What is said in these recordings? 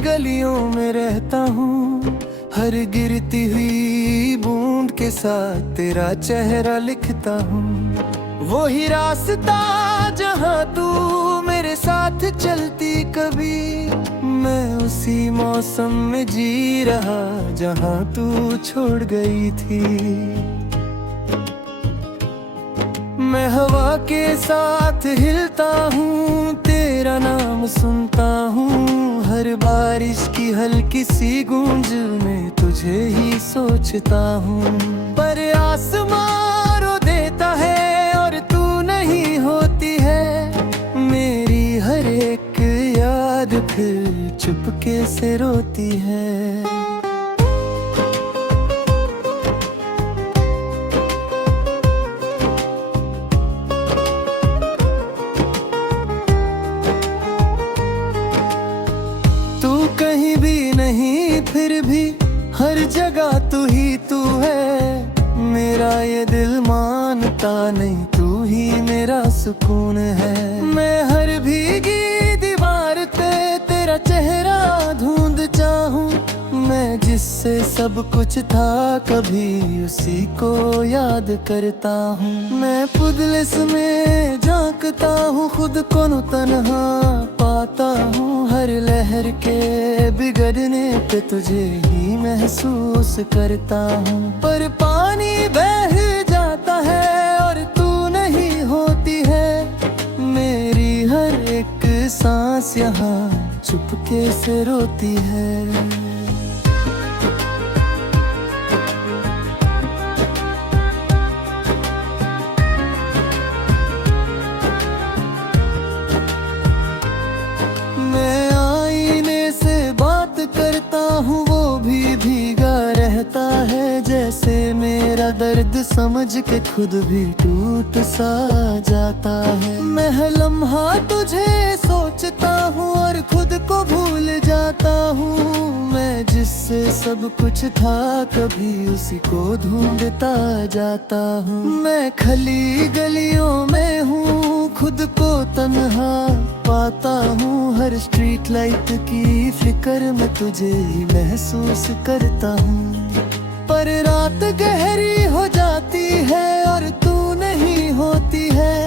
गलियों में रहता हूँ, हर गिरती हुई बूंद के साथ तेरा चेहरा लिखता हूँ। वो ही रास्ता जहाँ तू मेरे साथ चलती कभी, मैं उसी मौसम में जी रहा जहाँ तू छोड़ गई थी। मैं हवा के साथ हिलता हूँ, तेरा नाम सुनता हूँ, हर बारिश की हल्की सी गूंज में तुझे ही सोचता हूँ। पर आसमां रो देता है और तू नहीं होती है, मेरी हर एक याद फिर चुपके से रोती है। कहीं भी नहीं फिर भी हर जगह तू ही तू है, मेरा ये दिल मानता नहीं तू ही मेरा सुकून है। मैं हर भीगी दीवार पे तेरा चेहरा ढूंढ चाहूं, मैं जिससे सब कुछ था कभी उसी को याद करता हूँ। मैं पुतलिस में झांकता हूँ, खुद को न तन्हा पाता हूँ, हर लहर के बिगड़ने पे तुझे ही महसूस करता हूँ। पर पानी बह जाता है और तू नहीं होती है, मेरी हर एक सांस यहाँ चुपके से रोती है। हूँ वो भी भीगा रहता है, जैसे मेरा दर्द समझ के खुद भी टूट सा जाता है। मैं हर लम्हा तुझे सोचता हूँ और खुद को भूल जाता हूँ, मैं जिससे सब कुछ था कभी उसी को ढूंढता जाता हूँ। मैं खली गलियों में हूँ, खुद को तन्हा पाता हूँ, हर स्ट्रीट लाइट की फिक्र में तुझे ही महसूस करता हूँ। पर रात गहरी हो जाती है और तू नहीं होती है,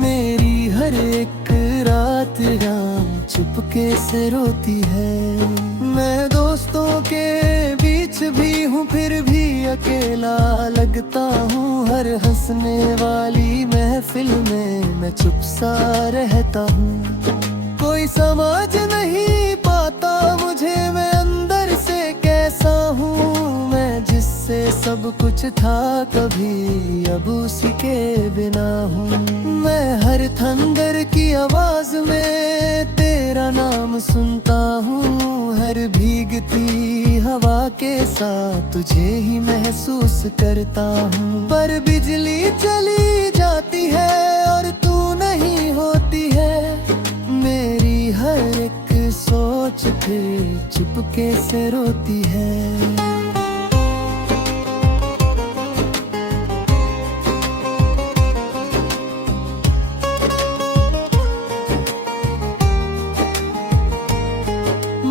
मेरी हर एक रात राम चुपके से रोती है। मैं दोस्तों के बीच भी हूँ फिर भी अकेला लगता हूँ, हर हंसने वाली महफिल में मैं चुप सा रहता हूँ। कोई समझ नहीं पाता मुझे मैं अंदर से कैसा हूँ, मैं जिससे सब कुछ था कभी अब उसी के बिना हूँ। मैं हर थंडर की आवाज में तेरा नाम सुनता हूँ, हर भीगती हवा के साथ तुझे ही महसूस करता हूँ। पर बिजली चली जाती है और तू नहीं होती है, मेरी हर एक सोच फिर चुपके से रोती है।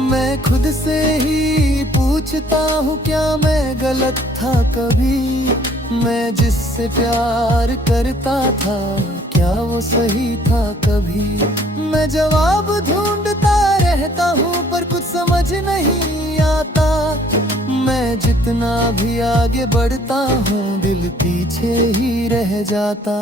मैं खुद से ही पूछता हूँ क्या मैं गलत था कभी, मैं जिससे प्यार करता था क्या वो सही था कभी। मैं जवाब ढूंढता रहता हूँ पर कुछ समझ नहीं आता, मैं जितना भी आगे बढ़ता हूँ दिल पीछे ही रह जाता।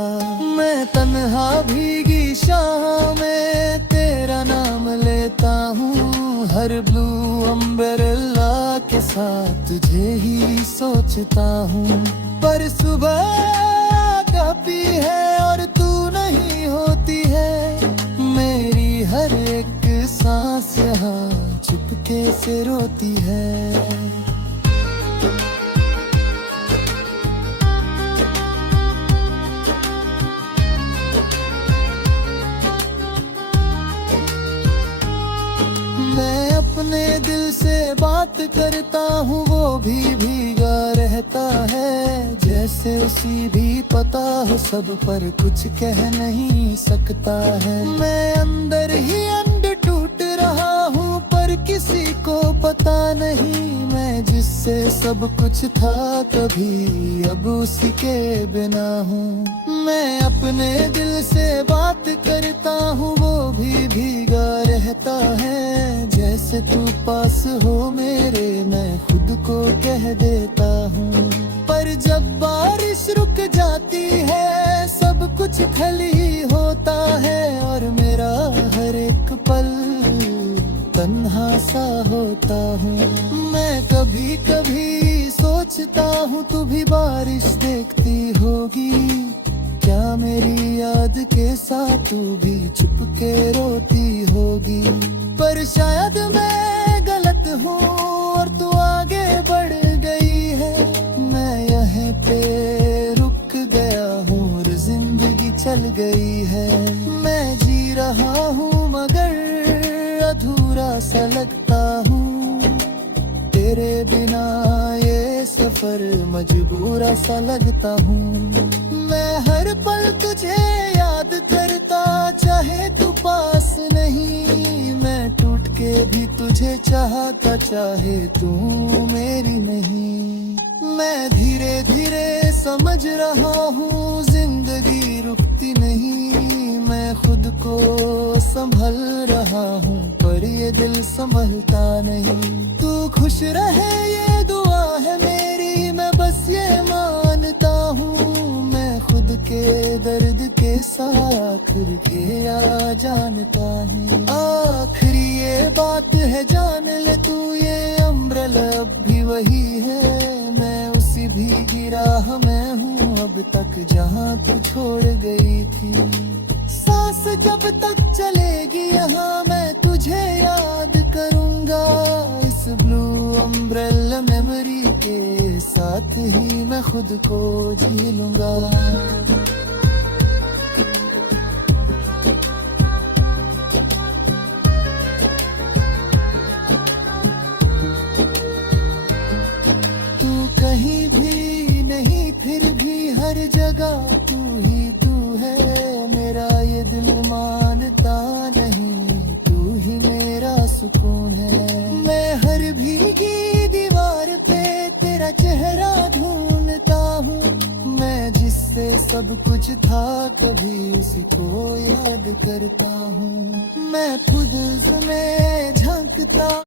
मैं तन्हा भीगी शाह में तेरा नाम लेता हूँ, हर ब्लू अम्ब्रेला के साथ तुझे ही सोचता हूँ। पर सुबह काफी है और तू नहीं होती है, मेरी हर एक सांस यहाँ चुपके से रोती है। मैं अपने दिल से बात करता हूँ वो भी भीगा रहता है, जैसे उसी भी पता हो सब पर कुछ कह नहीं सकता है। मैं अंदर ही अंदर टूट रहा हूँ पर किसी संभलता नहीं। मैं जिससे सब कुछ था कभी, अब उसी के बिना हूँ। मैं अपने दिल से बात करता हूँ, वो भी भीगा रहता है। जैसे तू पास हो मेरे, मैं खुद को कह देता हूँ। पर जब बारिश रुक जाती है, सब कुछ खाली होता है, और मेरा हर एक पल तन्हा सा होता हूँ। मैं कभी कभी सोचता हूँ, तू भी बारिश देखती होगी क्या मेरी याद के साथ, तू भी छुप के रोती होगी। पर शायद मैं गलत हूँ और तू आगे बढ़ गई है। मैं यहाँ पे रुक गया हूँ और जिंदगी चल गई है। मैं जी रहा हूँ मगर अधूरा सा लगता हूँ, तेरे बिना ये सफर मजबूरा सा लगता हूँ। मैं हर पल तुझे याद करता, चाहे तू पास नहीं। मैं टूट के भी तुझे चाहता, चाहे तू मेरी नहीं। मैं धीरे धीरे समझ रहा हूँ, जिंदगी रुकती नहीं। मैं खुद को संभल रहा हूँ, पर ये दिल संभलता नहीं। तू खुश रहे ये दुआ है मेरी, मैं बस ये मानता हूँ। मैं खुद के दर्द के आखिर के आ जानता हूँ। आखिरी ये बात है जान ले तू, ये अम्ब्रेला अब भी वही है। मैं उसी भीगी राह में हूँ अब तक, जहाँ तू छोड़ गई थी। सांस जब तक चलेगी यहाँ, मैं तुझे याद करूँगा। इस ब्लू अम्ब्रेला मेमोरी के साथ ही मैं खुद को जी लूँगा। कहीं भी नहीं फिर भी हर जगह तू ही तू है। मेरा ये दिल मानता नहीं, तू ही मेरा सुकून है। मैं हर भीगी दीवार पे तेरा चेहरा ढूंढता हूँ। मैं जिससे सब कुछ था कभी, उसी को याद करता हूँ। मैं खुद में झांकता